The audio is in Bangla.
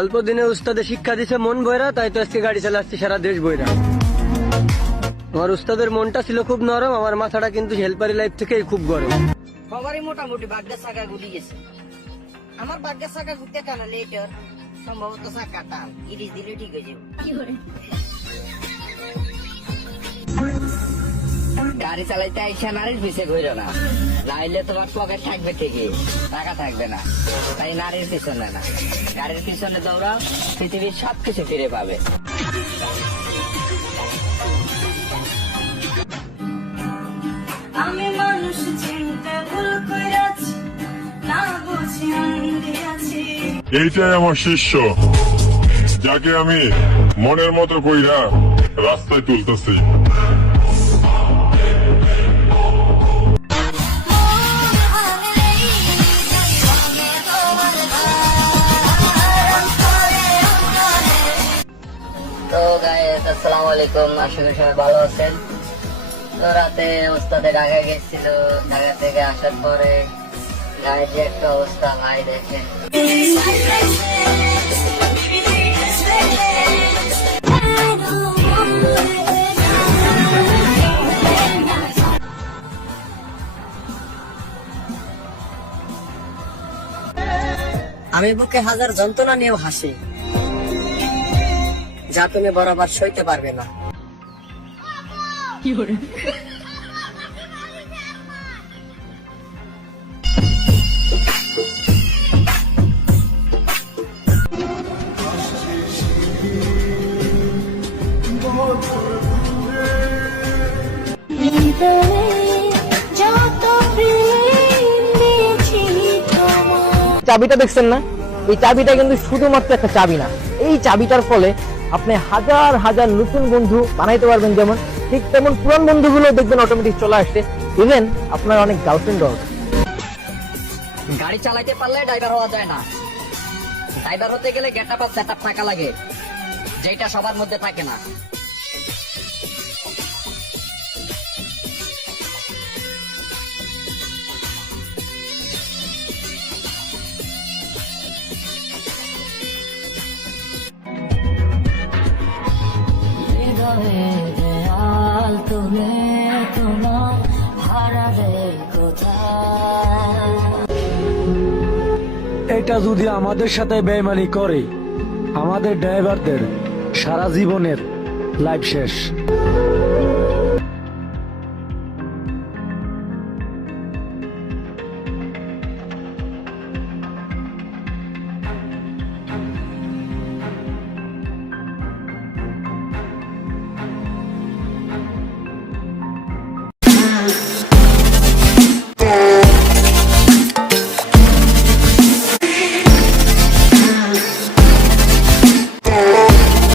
অল্প দিনে উস্তাদে শিক্ষা দিছে মন বইরা, তাই তো আজকে গাড়ি চালাচ্ছি সারা দেশ বইরা। আমার উস্তাদের মনটা ছিল খুব নরম, আমার মাথাটা কিন্তু হেল্পারি লাইফ থেকেই খুব গরম। সবারই মোটামুটি বাগ্যা চাকা গুলি গেছে। আমার বাগ্যা চাকা ঘুরতে টানা লেটার সম্ভবত চাকা টান ইরিশ দিলে ঠিক হয়ে যাবে। গাড়ি চালাইতে আইসা নারীর পিছে ঘুরো না, নাইলে তোমার পকেট থাকবে ঠিকই, টাকা থাকবে না। তাই নারীর পিছনে না, গাড়ির পিছনে দৌড়াও, পৃথিবীর সবকিছু ফিরে পাবে। আমি মানুষ চিনতে ভুল কইরাছি, না বুঝি আন্দি আছি। এইটাই আমার শিষ্য, যাকে আমি মনের মতো কইরা রাস্তায় তুলতেছি। তো গাইস আসসালামু আলাইকুম, আশা করি সবাই ভালো আছেন। তো রাতে ওস্তাদে ঢাকা গেছিল, ঢাকা থেকে আসার পরে গায়ের যে একটা অবস্থা ভাই দেখেন। আমি বুকে হাজার যন্ত্রণা নিয়েও হাসি, যা তুমি বরাবর সইতে পারবে না। চাবিটা দেখছেন না? এই চাবিটা কিন্তু শুধুমাত্র একটা চাবি না, এই চাবিটার ফলে আপনি হাজার হাজার নতুন বন্ধু বানাইতে পারবেন। যেমন ঠিক তেমন পুরান বন্ধুগুলো দেখবেন অটোমেটিক চলে আসছে। ইভেন আপনার অনেক গার্লফ্রেন্ড হবে। গাড়ি চালাইতে পারলে ড্রাইভার হওয়া যায় না, ড্রাইভার হতে গেলে গেটআপ আর সেটআপ থাকা লাগে, যেটা সবার মধ্যে থাকে না। এটা যদি আমাদের সাথে বেইমানি করে, আমাদের ড্রাইভারদের সারা জীবনের লাইফ শেষ।